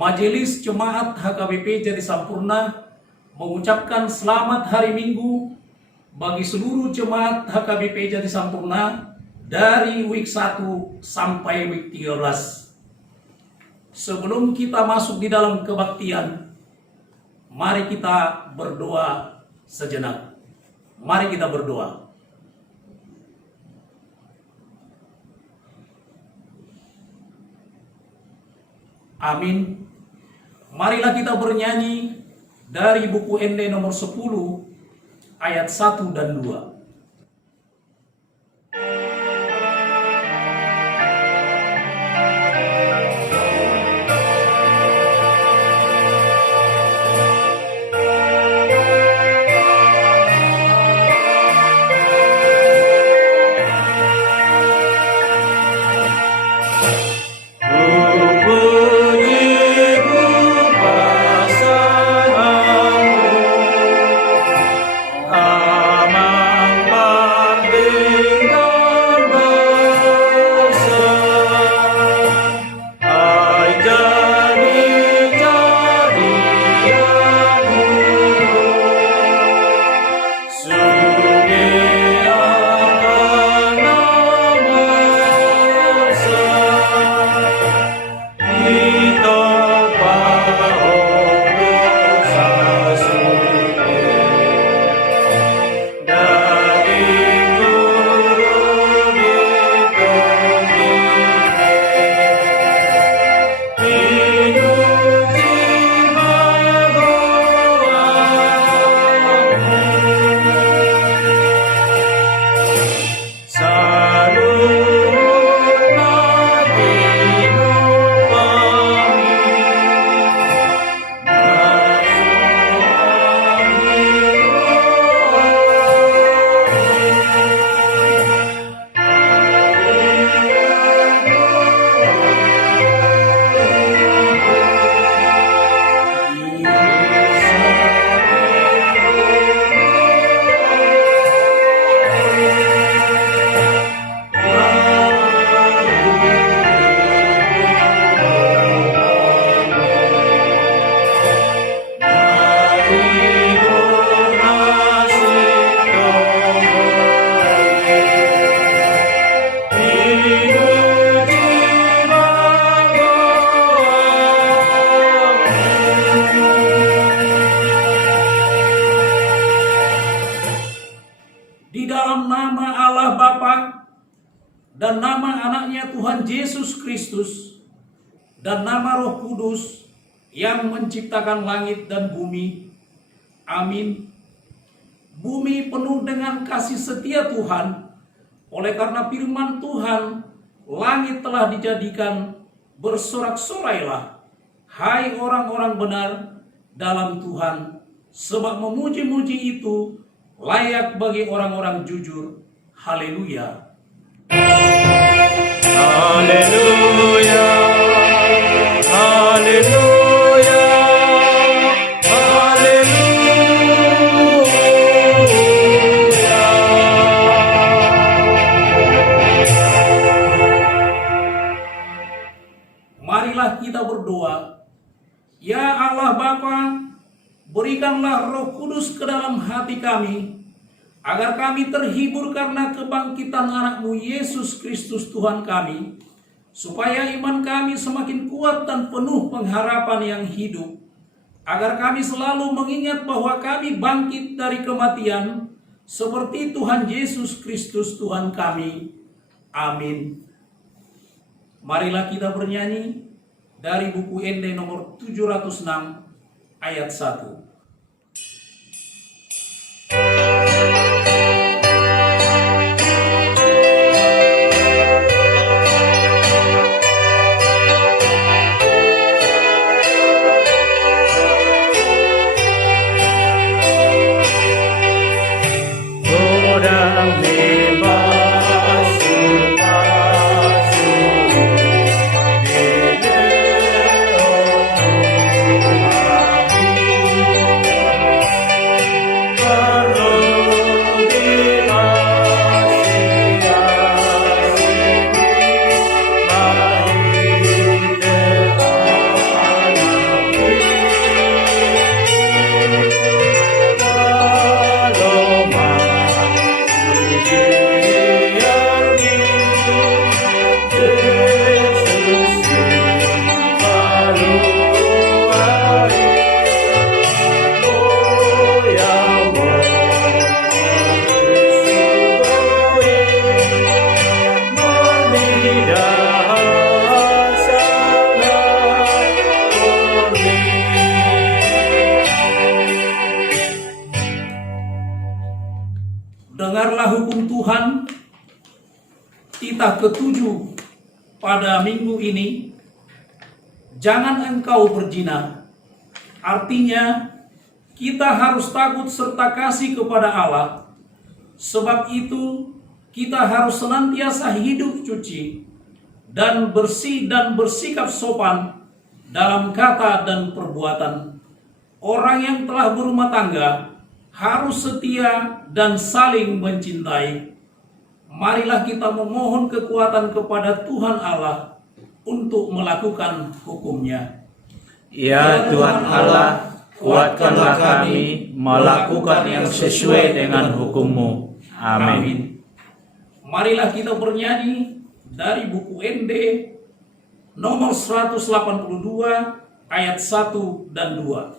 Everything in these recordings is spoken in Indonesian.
Majelis Jemaat HKBP Jati Sampurna mengucapkan selamat hari Minggu bagi seluruh jemaat HKBP Jati Sampurna dari week 1 sampai week 13. Sebelum kita masuk di dalam kebaktian, mari kita berdoa sejenak. Mari kita berdoa. Amin. Marilah kita bernyanyi dari buku ND nomor 10 ayat 1 dan 2. Di dalam nama Allah Bapa dan nama anaknya Tuhan Yesus Kristus dan nama Roh Kudus yang menciptakan langit dan bumi. Amin. Bumi penuh dengan kasih setia Tuhan. Oleh karena firman Tuhan, langit telah dijadikan, bersorak-sorailah, hai orang-orang benar dalam Tuhan, sebab memuji-muji itu layak bagi orang-orang jujur. Haleluya. Haleluya. Haleluya. Haleluya. Marilah kita berdoa. Ya Allah Bapa, berikanlah Roh Kudus ke dalam hati kami, agar kami terhibur karena kebangkitan anak-Mu Yesus Kristus Tuhan kami, supaya iman kami semakin kuat dan penuh pengharapan yang hidup, agar kami selalu mengingat bahwa kami bangkit dari kematian, seperti Tuhan Yesus Kristus Tuhan kami. Amin. Marilah kita bernyanyi dari buku ND nomor 706 ayat 1. Bebas titah ketujuh pada minggu ini, jangan engkau berzina. Artinya, kita harus takut serta kasih kepada Allah. Sebab itu, kita harus senantiasa hidup suci dan bersih dan bersikap sopan dalam kata dan perbuatan. Orang yang telah berumah tangga harus setia dan saling mencintai. Marilah kita memohon kekuatan kepada Tuhan Allah untuk melakukan hukum-Nya. Ya Tuhan Allah, kuatkanlah kami melakukan yang sesuai dengan hukum-Mu. Amin. Marilah kita bernyanyi dari buku ND nomor 182 ayat 1 dan 2.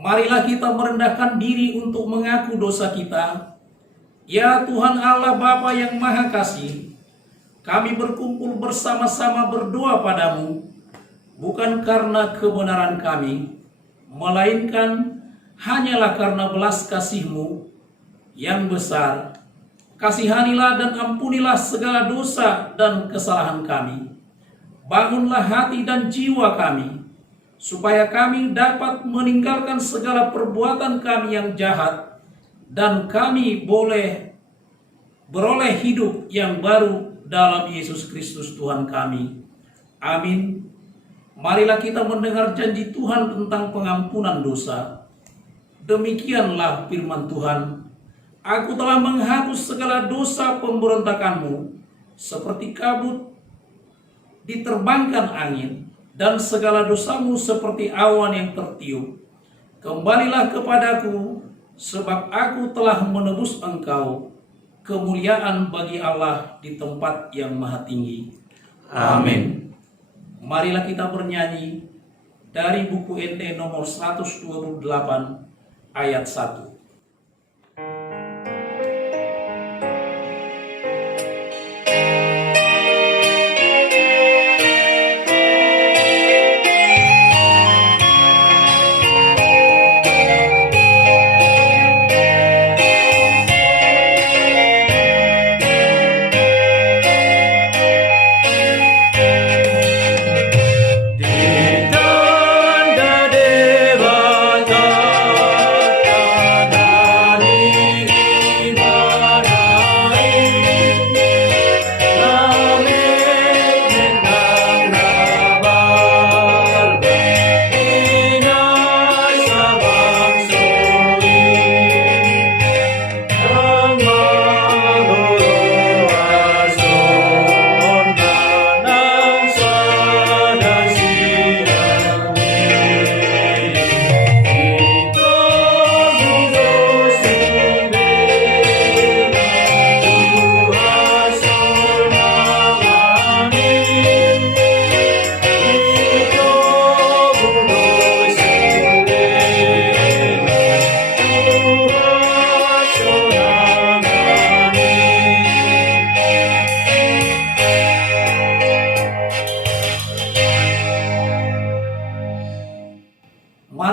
Marilah kita merendahkan diri untuk mengaku dosa kita. Ya Tuhan Allah Bapa yang Maha Kasih, kami berkumpul bersama-sama berdoa padamu, bukan karena kebenaran kami, melainkan hanyalah karena belas kasih-Mu yang besar. Kasihanilah dan ampunilah segala dosa dan kesalahan kami. Bangunlah hati dan jiwa kami, supaya kami dapat meninggalkan segala perbuatan kami yang jahat, dan kami boleh beroleh hidup yang baru dalam Yesus Kristus Tuhan kami. Amin. Marilah kita mendengar janji Tuhan tentang pengampunan dosa. Demikianlah firman Tuhan. Aku telah menghapus segala dosa pemberontakanmu, seperti kabut diterbangkan angin, dan segala dosamu seperti awan yang tertiup. Kembalilah kepadaku, sebab aku telah menebus engkau. Kemuliaan bagi Allah di tempat yang maha tinggi. Amin. Marilah kita bernyanyi dari buku NT nomor 128 ayat 1. Ditanda dewata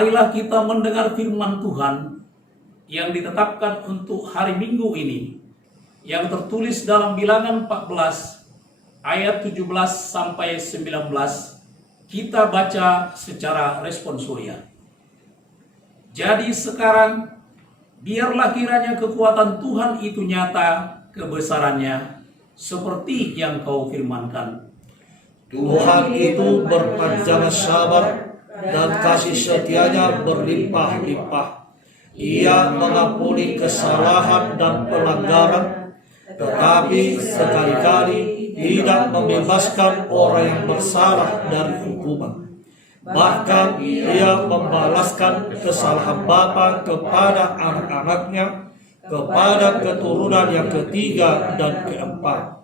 Marilah kita mendengar firman Tuhan yang ditetapkan untuk hari Minggu ini, yang tertulis dalam Bilangan 14 ayat 17 sampai 19. Kita baca secara responsorial. Jadi sekarang biarlah kiranya kekuatan Tuhan itu nyata kebesarannya seperti yang kau firmankan. Tuhan itu berpanjang sabar dan kasih setianya berlimpah-limpah. Ia mengampuni kesalahan dan pelanggaran, tetapi sekali-kali tidak membebaskan orang yang bersalah dari hukuman. Bahkan ia membalaskan kesalahan bapa kepada anak-anaknya, kepada keturunan yang ketiga dan keempat.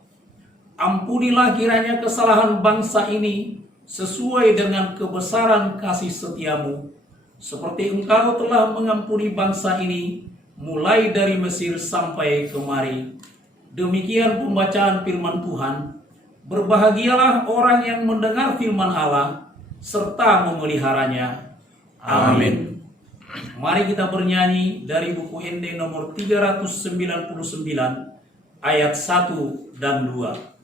Ampunilah kiranya kesalahan bangsa ini sesuai dengan kebesaran kasih setiamu, seperti engkau telah mengampuni bangsa ini mulai dari Mesir sampai kemari. Demikian pembacaan firman Tuhan. Berbahagialah orang yang mendengar firman Allah serta memeliharanya. Amin. Mari kita bernyanyi dari buku ND nomor 399 ayat 1 dan 2.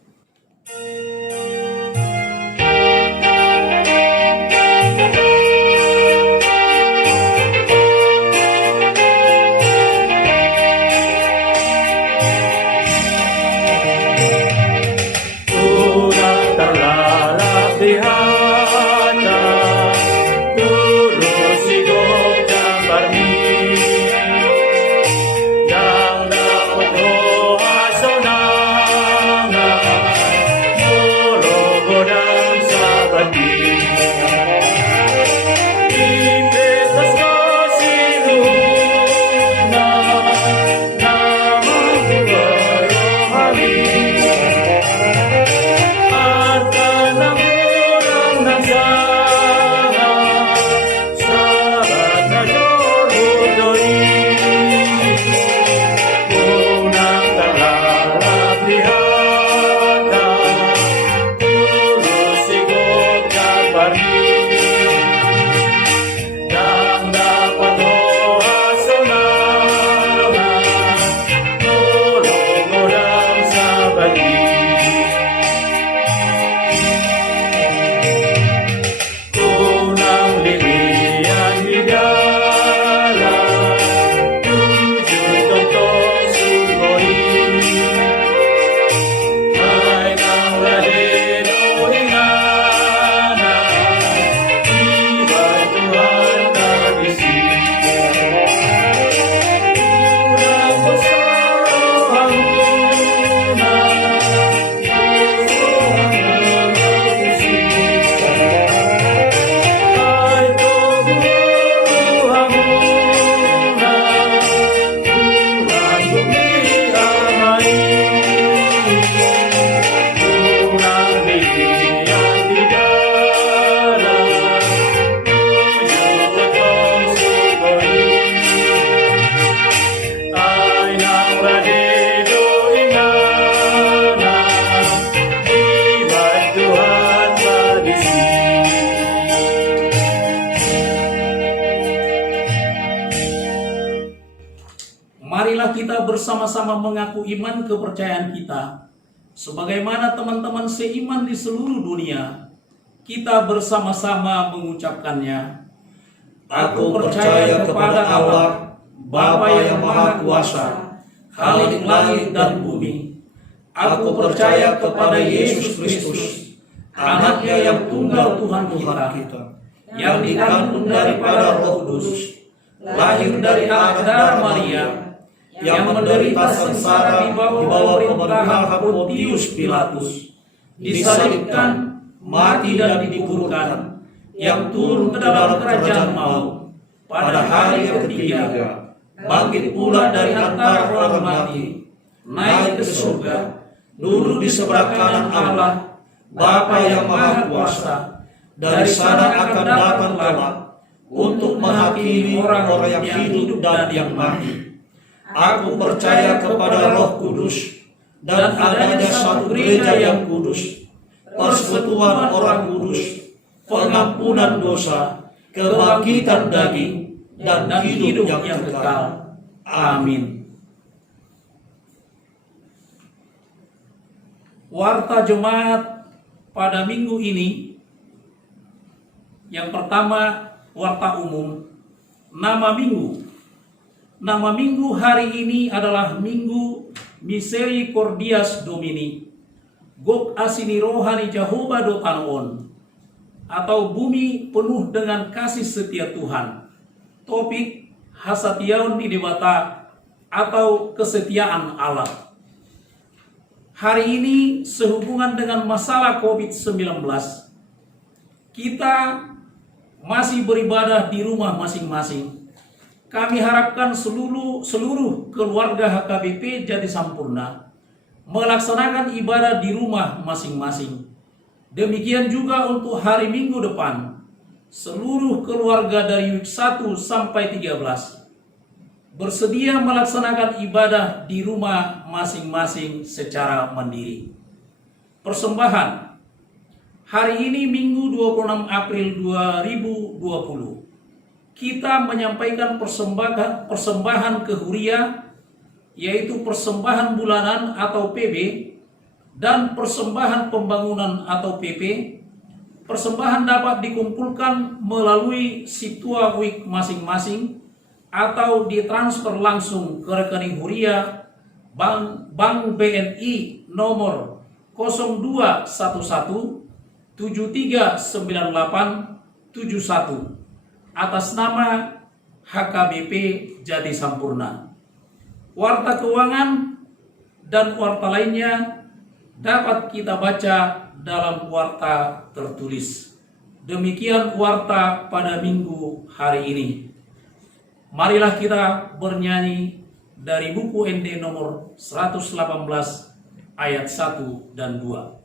Marilah kita bersama-sama mengaku iman kepercayaan kita. Sebagaimana teman-teman seiman di seluruh dunia, kita bersama-sama mengucapkannya. Aku percaya kepada Allah, Bapa yang Maha Kuasa, Khalik langit dan bumi. Aku percaya kepada Yesus Kristus, Anaknya yang tunggal Tuhan kita, yang dikandung daripada Roh Kudus, lahir dari anak darah Maria, yang menderita sengsara di bawah pemerintahan Pontius Pilatus, disalibkan, mati dan dikuburkan, yang turun ke dalam kerajaan maut, pada hari yang ketiga, bangkit pula dari antara orang mati, naik ke surga, duduk di sebelah kanan Allah, Bapa yang Maha Kuasa. Dari sana akan datang kelak untuk menghakimi orang-orang yang hidup dan yang mati. Aku percaya kepada Roh Kudus dan adanya satu gereja yang kudus, persekutuan orang kudus, pengampunan dosa, kebangkitan daging, dan hidup yang kekal. Amin. Warta jemaat pada minggu ini, yang pertama warta umum, nama minggu. Nama minggu hari ini adalah Minggu Misericordias Domini, Gok asini rohani Jehovah do Tanoon, atau bumi penuh dengan kasih setia Tuhan. Topik Hasatiaun di Dewata atau kesetiaan Allah. Hari ini sehubungan dengan masalah COVID-19, kita masih beribadah di rumah masing-masing. Kami harapkan seluruh keluarga HKBP Jati Sampurna melaksanakan ibadah di rumah masing-masing. Demikian juga untuk hari Minggu depan, seluruh keluarga dari week 1 sampai 13 bersedia melaksanakan ibadah di rumah masing-masing secara mandiri. Persembahan. Hari ini Minggu 26 April 2020. Kita menyampaikan persembahan kehuria, yaitu persembahan bulanan atau PB, dan persembahan pembangunan atau PP. Persembahan dapat dikumpulkan melalui Situa Week masing-masing atau ditransfer langsung ke rekening huria Bank BNI nomor 0211 739871 atas nama HKBP Jati Sampurna. Warta keuangan dan warta lainnya dapat kita baca dalam warta tertulis. Demikian warta pada minggu hari ini. Marilah kita bernyanyi dari buku ND nomor 118 ayat 1 dan 2.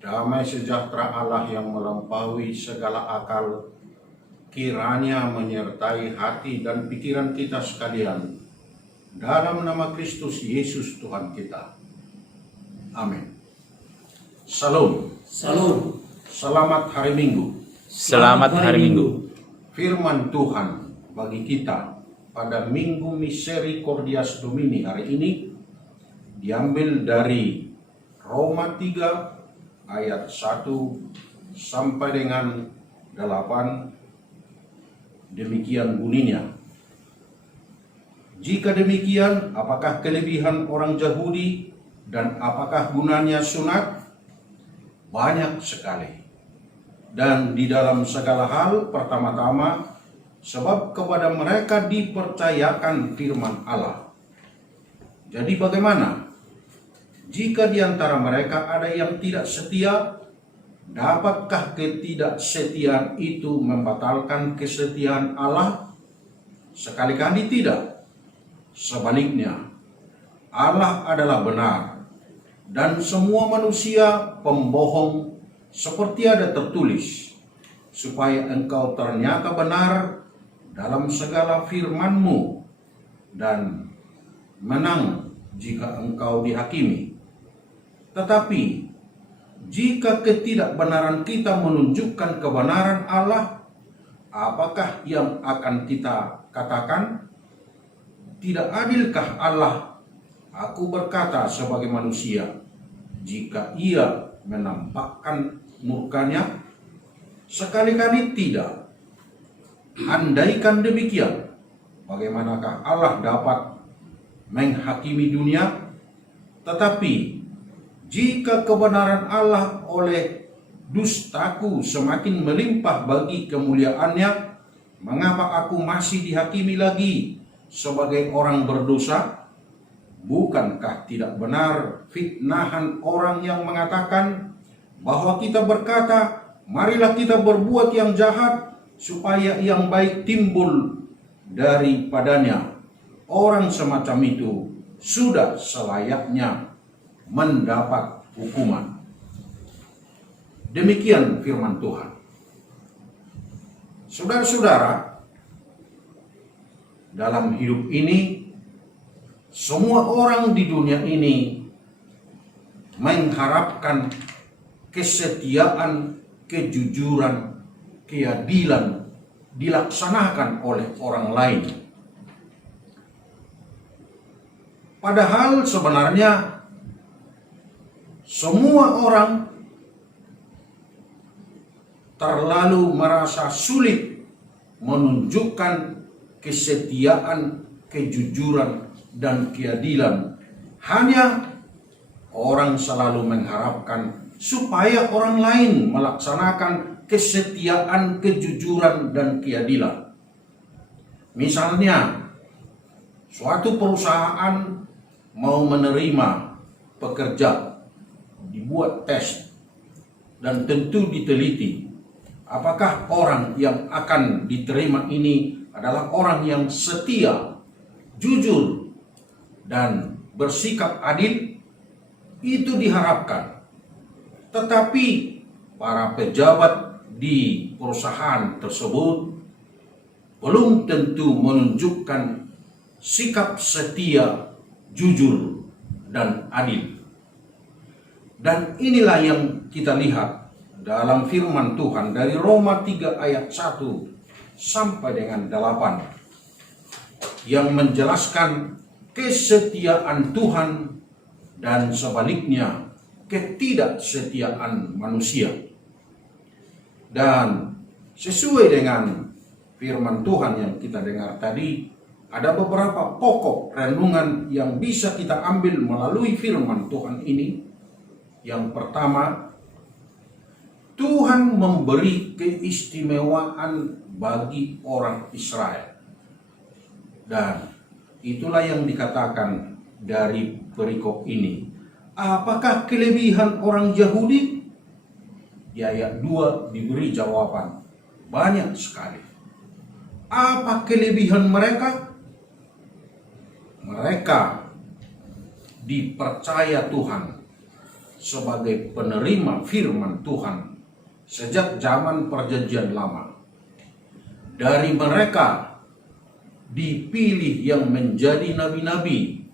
Damai sejahtera Allah yang melampaui segala akal, kiranya menyertai hati dan pikiran kita sekalian, dalam nama Kristus Yesus Tuhan kita. Amin. Salam. Salam. Selamat hari Minggu. Selamat hari Minggu. Firman Tuhan bagi kita pada Minggu Misericordias Domini hari ini diambil dari Roma 3 ayat 1 sampai dengan 8. Demikian bunyinya. Jika demikian, apakah kelebihan orang Yahudi dan apakah gunanya sunat? Banyak sekali. Dan di dalam segala hal, pertama-tama, sebab kepada mereka dipercayakan firman Allah. Jadi bagaimana? Jika di antara mereka ada yang tidak setia, dapatkah ketidaksetiaan itu membatalkan kesetiaan Allah? Sekali-kali tidak. Sebaliknya, Allah adalah benar, dan semua manusia pembohong, seperti ada tertulis, supaya engkau ternyata benar dalam segala firman-Mu, dan menang jika engkau dihakimi. Tetapi jika ketidakbenaran kita menunjukkan kebenaran Allah, apakah yang akan kita katakan? tidak adilkah Allah, aku berkata sebagai manusia, jika ia menampakkan murkanya? Sekali-kali tidak. Andaikan demikian, bagaimanakah Allah dapat menghakimi dunia? Tetapi jika kebenaran Allah oleh dustaku semakin melimpah bagi kemuliaannya, mengapa aku masih dihakimi lagi sebagai orang berdosa? Bukankah tidak benar fitnahan orang yang mengatakan bahwa kita berkata, marilah kita berbuat yang jahat supaya yang baik timbul daripadanya. Orang semacam itu sudah selayaknya mendapat hukuman. Demikian firman Tuhan. Saudara-saudara, dalam hidup ini semua orang di dunia ini mengharapkan kesetiaan, kejujuran, keadilan dilaksanakan oleh orang lain. Padahal sebenarnya semua orang terlalu merasa sulit menunjukkan kesetiaan, kejujuran, dan keadilan. Hanya orang selalu mengharapkan supaya orang lain melaksanakan kesetiaan, kejujuran, dan keadilan. Misalnya, suatu perusahaan mau menerima pekerja, dibuat tes, dan tentu diteliti apakah orang yang akan diterima ini adalah orang yang setia, jujur, dan bersikap adil. Itu diharapkan. Tetapi para pejabat di perusahaan tersebut belum tentu menunjukkan sikap setia, jujur, dan adil. Dan inilah yang kita lihat dalam firman Tuhan dari Roma 3 ayat 1 sampai dengan 8 yang menjelaskan kesetiaan Tuhan dan sebaliknya ketidaksetiaan manusia. Dan sesuai dengan firman Tuhan yang kita dengar tadi, ada beberapa pokok renungan yang bisa kita ambil melalui firman Tuhan ini. Yang pertama, Tuhan memberi keistimewaan bagi orang Israel. Dan itulah yang dikatakan dari perikop ini. Apakah kelebihan orang Yahudi? Di ayat 2 diberi jawaban, banyak sekali. Apa kelebihan mereka? Mereka dipercaya Tuhan sebagai penerima firman Tuhan sejak zaman Perjanjian Lama. Dari mereka dipilih yang menjadi nabi-nabi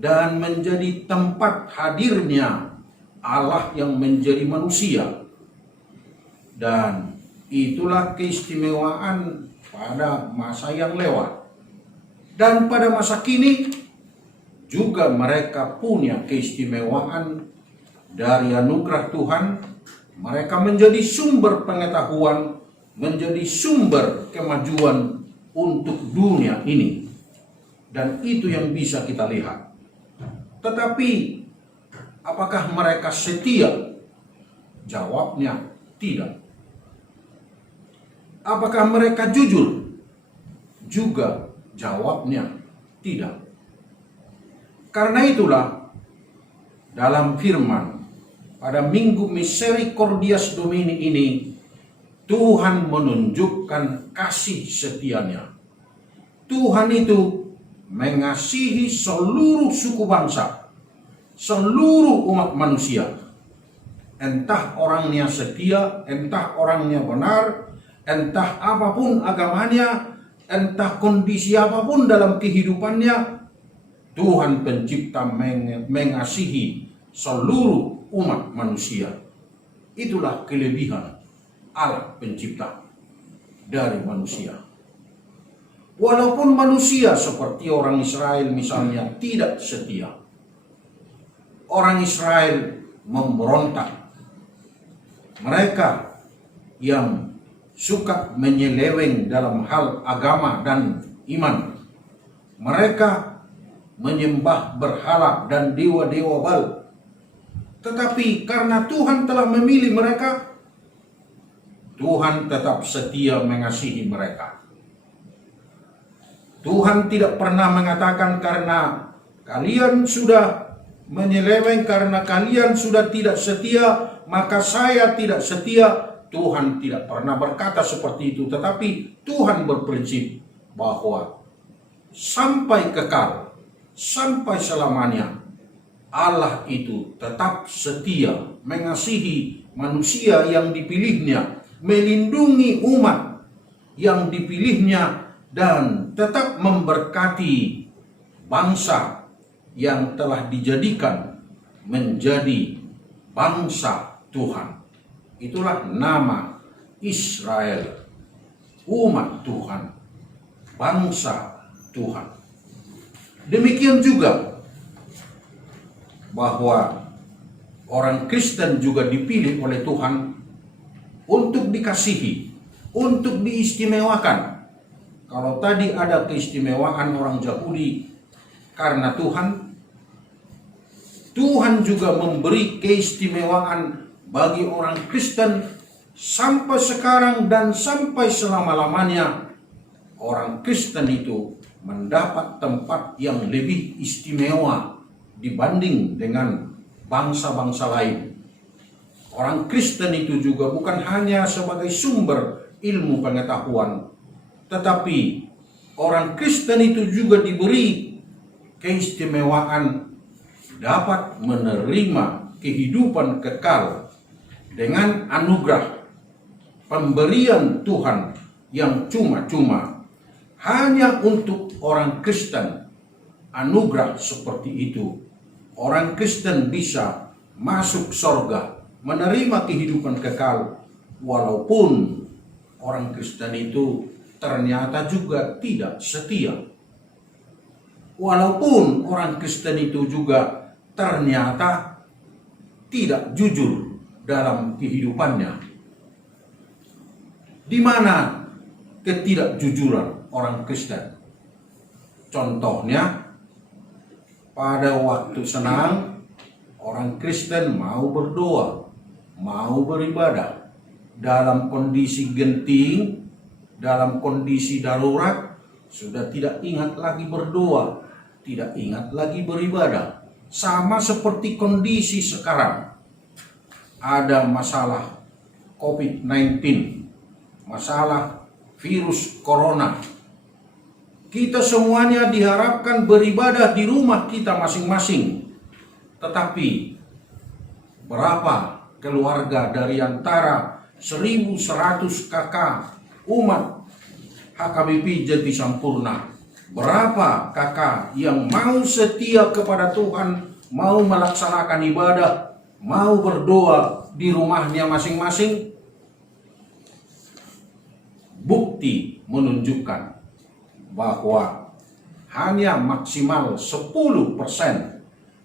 dan menjadi tempat hadirnya Allah yang menjadi manusia. Dan itulah keistimewaan pada masa yang lewat. Dan pada masa kini juga mereka punya keistimewaan dari anugerah Tuhan. Mereka menjadi sumber pengetahuan, menjadi sumber kemajuan untuk dunia ini. Dan itu yang bisa kita lihat. Tetapi apakah mereka setia? Jawabnya tidak. Apakah mereka jujur? Juga jawabnya tidak. Karena itulah dalam firman pada Minggu Misericordias Domini ini, Tuhan menunjukkan kasih setianya. Tuhan itu mengasihi seluruh suku bangsa, seluruh umat manusia. Entah orangnya setia, entah orangnya benar, entah apapun agamanya, entah kondisi apapun dalam kehidupannya, Tuhan pencipta mengasihi seluruh umat manusia. Itulah kelebihan Allah pencipta dari manusia. Walaupun manusia seperti orang Israel misalnya tidak setia. Orang Israel memberontak. Mereka yang suka menyeleweng dalam hal agama dan iman. Mereka menyembah berhala dan dewa-dewa Baal. Tetapi karena Tuhan telah memilih mereka, Tuhan tetap setia mengasihi mereka. Tuhan tidak pernah mengatakan karena kalian sudah menyeleweng, karena kalian sudah tidak setia, maka saya tidak setia. Tuhan tidak pernah berkata seperti itu. Tetapi Tuhan berprinsip bahwa sampai kekal, sampai selamanya, Allah itu tetap setia mengasihi manusia yang dipilihnya, melindungi umat yang dipilihnya, dan tetap memberkati bangsa yang telah dijadikan menjadi bangsa Tuhan. Itulah nama Israel, umat Tuhan, bangsa Tuhan. Demikian juga bahwa orang Kristen juga dipilih oleh Tuhan untuk dikasihi, untuk diistimewakan. Kalau tadi ada keistimewaan orang Yahudi karena Tuhan, Tuhan juga memberi keistimewaan bagi orang Kristen sampai sekarang dan sampai selama-lamanya. Orang Kristen itu mendapat tempat yang lebih istimewa dibanding dengan bangsa-bangsa lain. Orang Kristen itu juga bukan hanya sebagai sumber ilmu pengetahuan, tetapi orang Kristen itu juga diberi keistimewaan dapat menerima kehidupan kekal dengan anugerah pemberian Tuhan yang cuma-cuma hanya untuk orang Kristen. Anugerah seperti itu, orang Kristen bisa masuk surga, menerima kehidupan kekal, walaupun orang Kristen itu ternyata juga tidak setia. Walaupun orang Kristen itu juga ternyata tidak jujur dalam kehidupannya. Di mana ketidakjujuran orang Kristen? Contohnya, pada waktu senang, orang Kristen mau berdoa, mau beribadah. Dalam kondisi genting, dalam kondisi darurat, sudah tidak ingat lagi berdoa, tidak ingat lagi beribadah. Sama seperti kondisi sekarang. Ada masalah COVID-19, masalah virus corona. Kita semuanya diharapkan beribadah di rumah kita masing-masing. Tetapi berapa keluarga dari antara 1.100 kakak umat HKBP Jati Sampurna, berapa kakak yang mau setia kepada Tuhan, mau melaksanakan ibadah, mau berdoa di rumahnya masing-masing? Bukti menunjukkan bahwa hanya maksimal 10%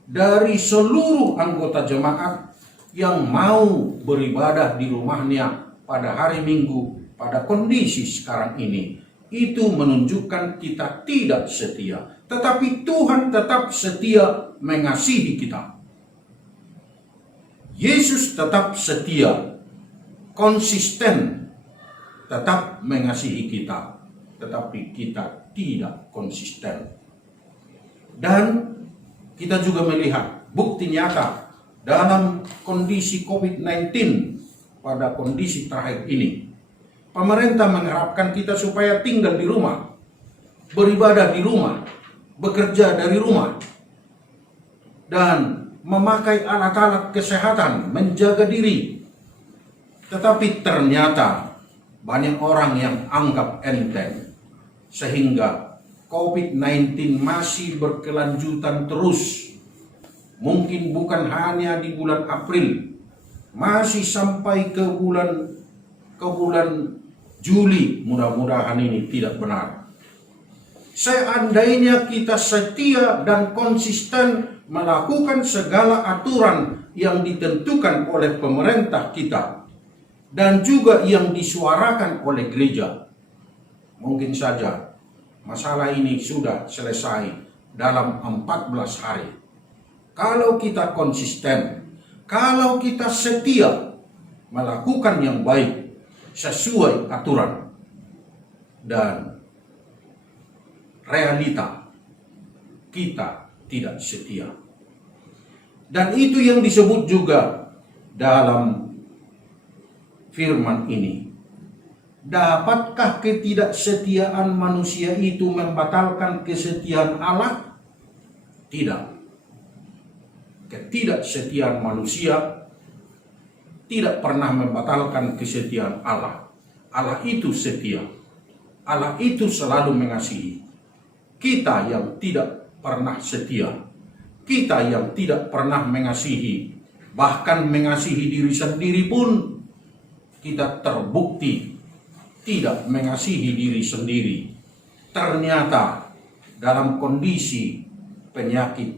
dari seluruh anggota jemaat yang mau beribadah di rumahnya pada hari Minggu, pada kondisi sekarang ini. Itu menunjukkan kita tidak setia. Tetapi Tuhan tetap setia mengasihi kita. Yesus tetap setia, konsisten, tetap mengasihi kita. Tetapi kita tidak konsisten. Dan kita juga melihat bukti nyata dalam kondisi COVID-19 pada kondisi terakhir ini. Pemerintah mengharapkan kita supaya tinggal di rumah, beribadah di rumah, bekerja dari rumah, dan memakai alat-alat kesehatan, menjaga diri. Tetapi ternyata banyak orang yang anggap enteng, sehingga COVID-19 masih berkelanjutan terus. Mungkin bukan hanya di bulan April, masih sampai ke bulan Juli. Mudah-mudahan ini tidak benar. seandainya kita setia dan konsisten melakukan segala aturan yang ditentukan oleh pemerintah kita dan juga yang disuarakan oleh gereja, mungkin saja masalah ini sudah selesai dalam 14 hari. Kalau kita konsisten, kalau kita setia melakukan yang baik sesuai aturan dan realita, kita tidak setia. Dan itu yang disebut juga dalam firman ini. Dapatkah ketidaksetiaan manusia itu membatalkan kesetiaan Allah? Tidak. Ketidaksetiaan manusia tidak pernah membatalkan kesetiaan Allah. Allah itu setia. Allah itu selalu mengasihi. Kita yang tidak pernah setia, kita yang tidak pernah mengasihi, bahkan mengasihi diri sendiri pun, kita terbukti tidak mengasihi diri sendiri. Ternyata dalam kondisi penyakit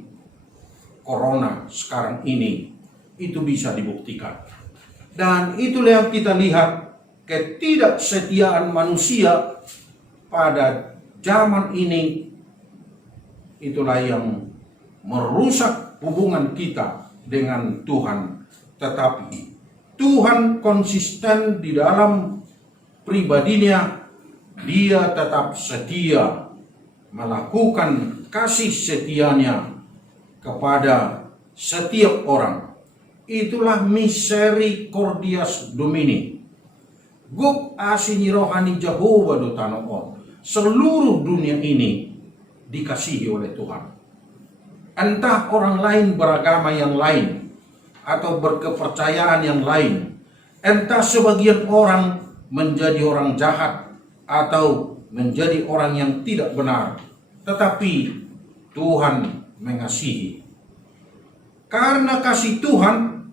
corona sekarang ini, itu bisa dibuktikan. Dan itulah yang kita lihat, ketidaksetiaan manusia pada zaman ini, itulah yang merusak hubungan kita dengan Tuhan. Tetapi Tuhan konsisten di dalam pribadinya, dia tetap setia melakukan kasih setianya kepada setiap orang. Itulah misericordias Domini. Guk asini rohani Jehovah do tanoon. Seluruh dunia ini dikasihi oleh Tuhan. Entah orang lain beragama yang lain atau berkepercayaan yang lain, entah sebagian orang menjadi orang jahat atau menjadi orang yang tidak benar, tetapi Tuhan mengasihi. Karena kasih Tuhan,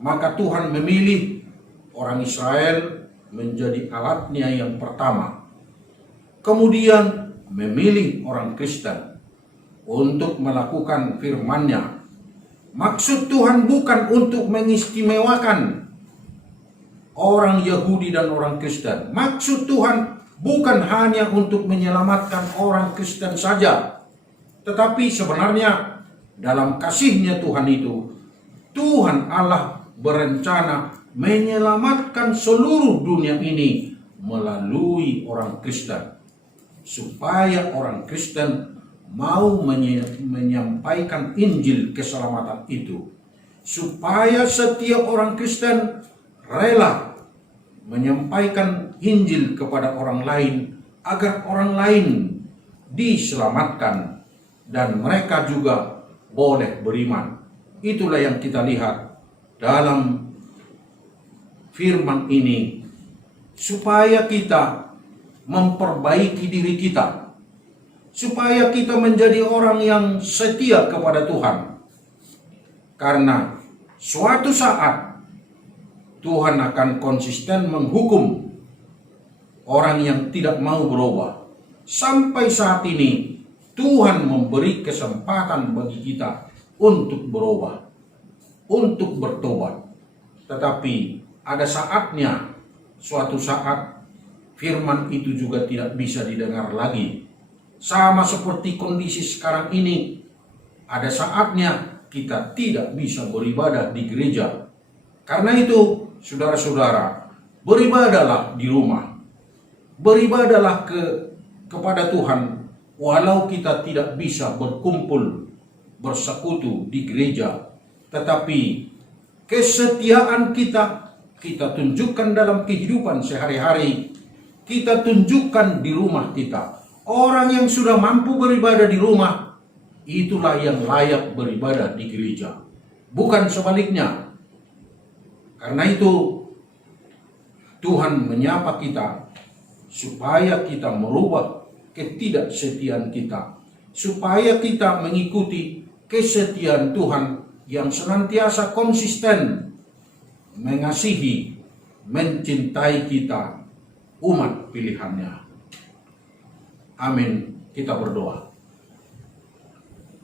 maka Tuhan memilih orang Israel menjadi alatnya yang pertama. Kemudian memilih orang Kristen untuk melakukan firman-Nya. Maksud Tuhan bukan untuk mengistimewakan orang Yahudi dan orang Kristen. Maksud Tuhan bukan hanya untuk menyelamatkan orang Kristen saja. Tetapi sebenarnya dalam kasih-Nya Tuhan itu, Tuhan Allah berencana menyelamatkan seluruh dunia ini melalui orang Kristen. Supaya orang Kristen mau menyampaikan Injil keselamatan itu. Supaya setiap orang Kristen rela menyampaikan Injil kepada orang lain, agar orang lain diselamatkan dan mereka juga boleh beriman. Itulah yang kita lihat dalam firman ini, supaya kita memperbaiki diri kita, supaya kita menjadi orang yang setia kepada Tuhan. Karena suatu saat Tuhan akan konsisten menghukum orang yang tidak mau berubah. Sampai saat ini Tuhan memberi kesempatan bagi kita untuk berubah, untuk bertobat. Tetapi ada saatnya, suatu saat firman itu juga tidak bisa didengar lagi. Sama seperti kondisi sekarang ini, ada saatnya kita tidak bisa beribadah di gereja. Karena itu, saudara-saudara, beribadahlah di rumah. Beribadahlah kepada Tuhan, walau kita tidak bisa berkumpul, bersekutu di gereja. Tetapi kesetiaan kita tunjukkan dalam kehidupan sehari-hari. Kita tunjukkan di rumah kita. Orang yang sudah mampu beribadah di rumah, itulah yang layak beribadah di gereja. Bukan sebaliknya. Karena itu Tuhan menyapa kita supaya kita merubah ketidaksetiaan kita, supaya kita mengikuti kesetiaan Tuhan yang senantiasa konsisten mengasihi, mencintai kita, umat pilihannya. Amin. kita berdoa.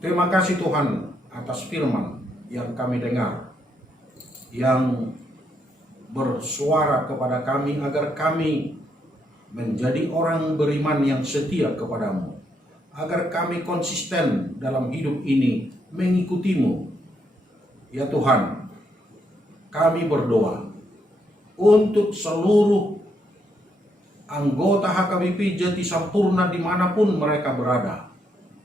Terima kasih Tuhan atas firman yang kami dengar, yang bersuara kepada kami agar kami menjadi orang beriman yang setia kepadamu, agar kami konsisten dalam hidup ini mengikutimu. Ya Tuhan, kami berdoa untuk seluruh anggota HKBP Jati Sampurna dimanapun mereka berada,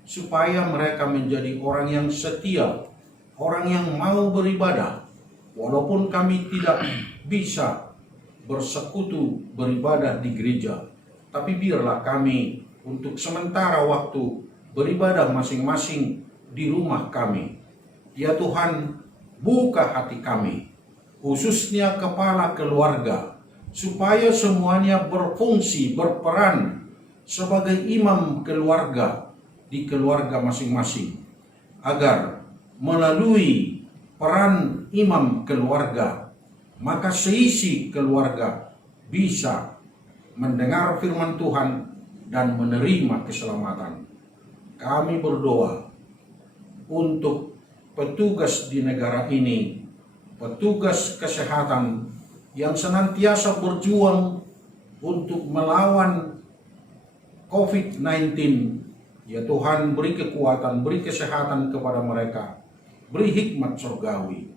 supaya mereka menjadi orang yang setia, orang yang mau beribadah, walaupun kami tidak bisa bersekutu beribadah di gereja, tapi biarlah kami untuk sementara waktu beribadah masing-masing di rumah kami. Ya Tuhan, buka hati kami, khususnya kepala keluarga, supaya semuanya berfungsi, berperan sebagai imam keluarga di keluarga masing-masing, agar melalui peran imam keluarga, maka seisi keluarga bisa mendengar firman Tuhan dan menerima keselamatan. Kami berdoa untuk petugas di negara ini, petugas kesehatan yang senantiasa berjuang untuk melawan COVID-19. Ya Tuhan, beri kekuatan, beri kesehatan kepada mereka, beri hikmat surgawi.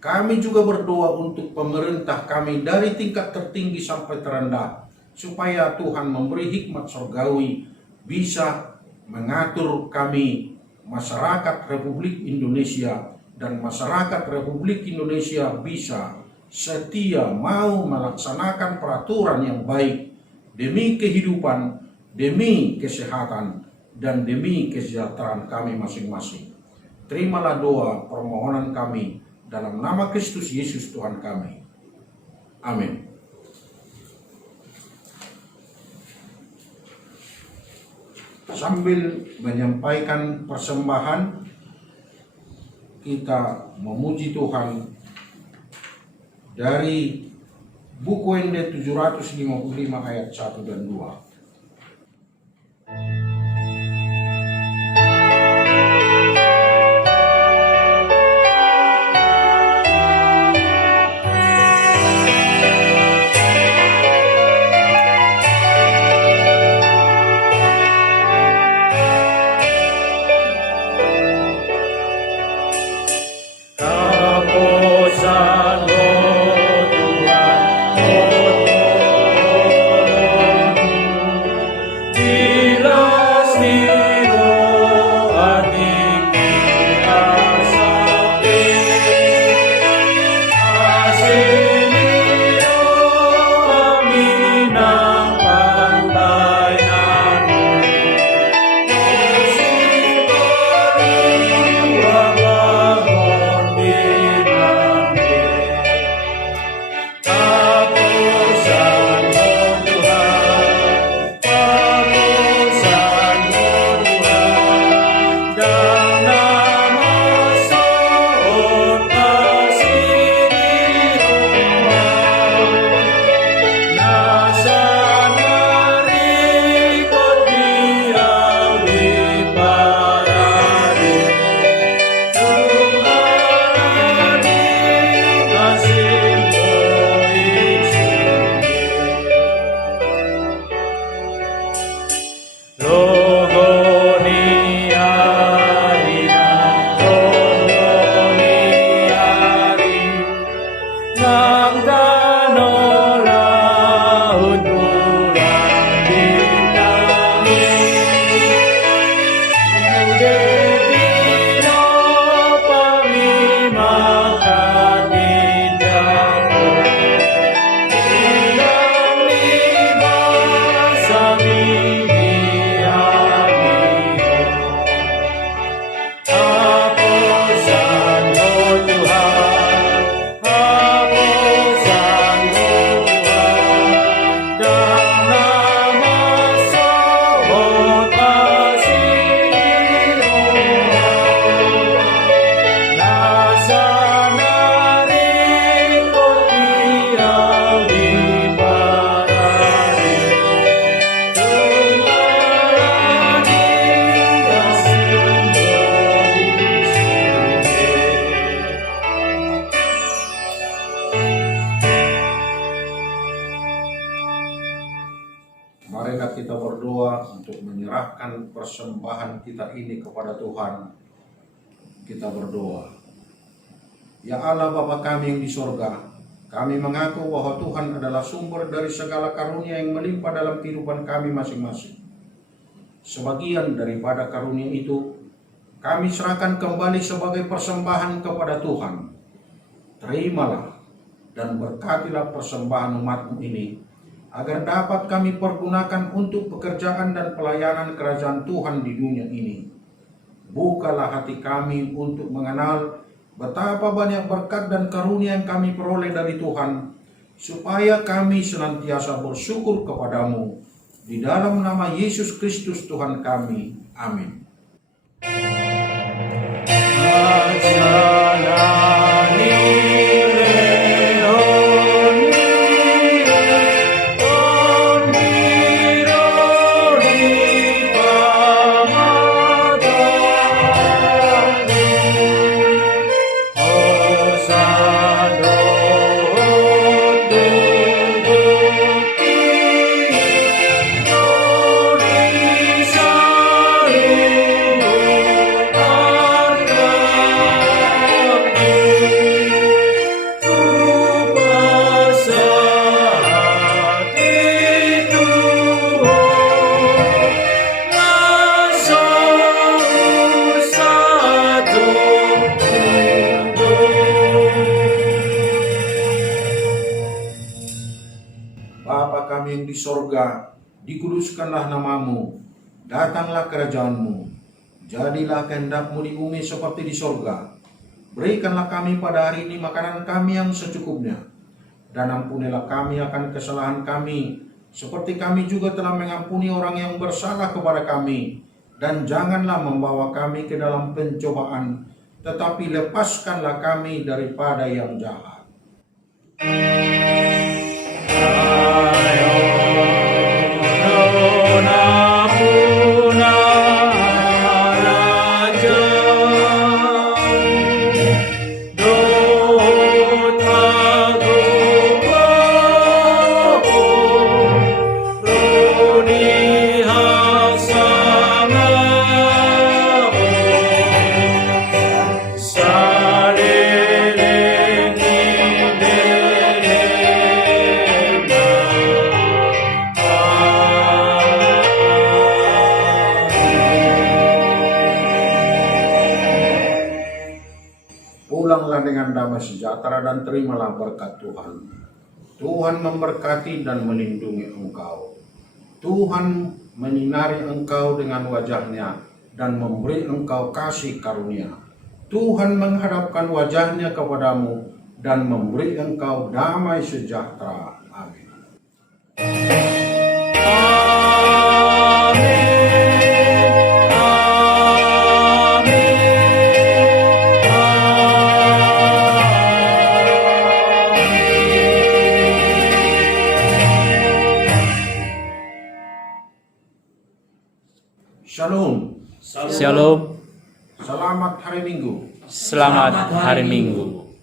Kami juga berdoa untuk pemerintah kami dari tingkat tertinggi sampai terendah, supaya Tuhan memberi hikmat surgawi, bisa mengatur kami, masyarakat Republik Indonesia, dan masyarakat Republik Indonesia bisa setia mau melaksanakan peraturan yang baik demi kehidupan, demi kesehatan, dan demi kesejahteraan kami masing-masing. Terimalah doa permohonan kami dalam nama Kristus Yesus Tuhan kami. Amin. Sambil menyampaikan persembahan, kita memuji Tuhan dari buku ND 755 ayat 1 dan 2. Bila Marilah kita berdoa untuk menyerahkan persembahan kita ini kepada Tuhan. Kita berdoa. Ya Allah Bapa kami yang di sorga, kami mengaku bahwa Tuhan adalah sumber dari segala karunia yang melimpah dalam kehidupan kami masing-masing. Sebagian daripada karunia itu, kami serahkan kembali sebagai persembahan kepada Tuhan. Terimalah dan berkatilah persembahan umat-Mu ini, agar dapat kami pergunakan untuk pekerjaan dan pelayanan kerajaan Tuhan di dunia ini. Bukalah hati kami untuk mengenal betapa banyak berkat dan karunia yang kami peroleh dari Tuhan, supaya kami senantiasa bersyukur kepadamu. Di dalam nama Yesus Kristus Tuhan kami. Amin. Bapa kami yang di sorga, dikuduskanlah namamu, datanglah kerajaanmu, jadilah kehendak-Mu di bumi seperti di sorga. Berikanlah kami pada hari ini makanan kami yang secukupnya, dan ampunilah kami akan kesalahan kami, seperti kami juga telah mengampuni orang yang bersalah kepada kami. Dan janganlah membawa kami ke dalam pencobaan, tetapi lepaskanlah kami daripada yang jahat. Pulanglah dengan damai sejahtera dan terimalah berkat Tuhan. Tuhan memberkati dan melindungi engkau. Tuhan menyinari engkau dengan wajahnya dan memberi engkau kasih karunia. Tuhan menghadapkan wajahnya kepadamu dan memberi engkau damai sejahtera. Amin. Shalom. Shalom. Selamat hari Minggu. Selamat hari Minggu.